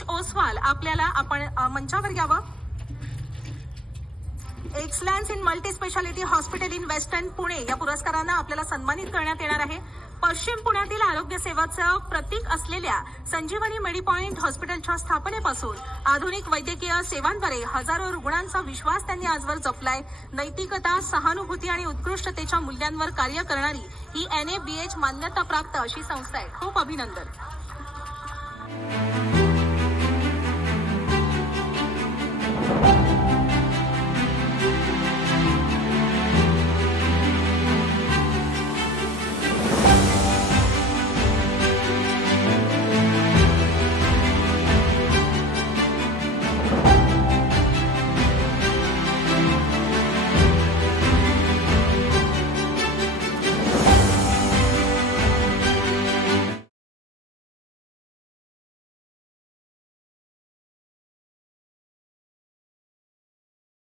मनीष ओसवाल आपल्याला आपण मंचावर घ्यावं. Excellence in multi speciality hospital in western Pune या पुरस्कारानं आपल्याला सन्मानित करण्यात येणार आहे. पश्चिम पुण्यातील आरोग्य सेवाचं प्रतीक असलेल्या संजीवनी मेडिपॉइंट हॉस्पिटलच्या स्थापनेपासून आधुनिक वैद्यकीय सेवांद्वारे हजारो रुग्णांचा विश्वास त्यांनी आजवर जपलाय. नैतिकता, सहानुभूती आणि उत्कृष्टतेच्या मूल्यांवर कार्य करणारी ही NABH मान्यताप्राप्त अशी संस्था आहे. खूप अभिनंदन.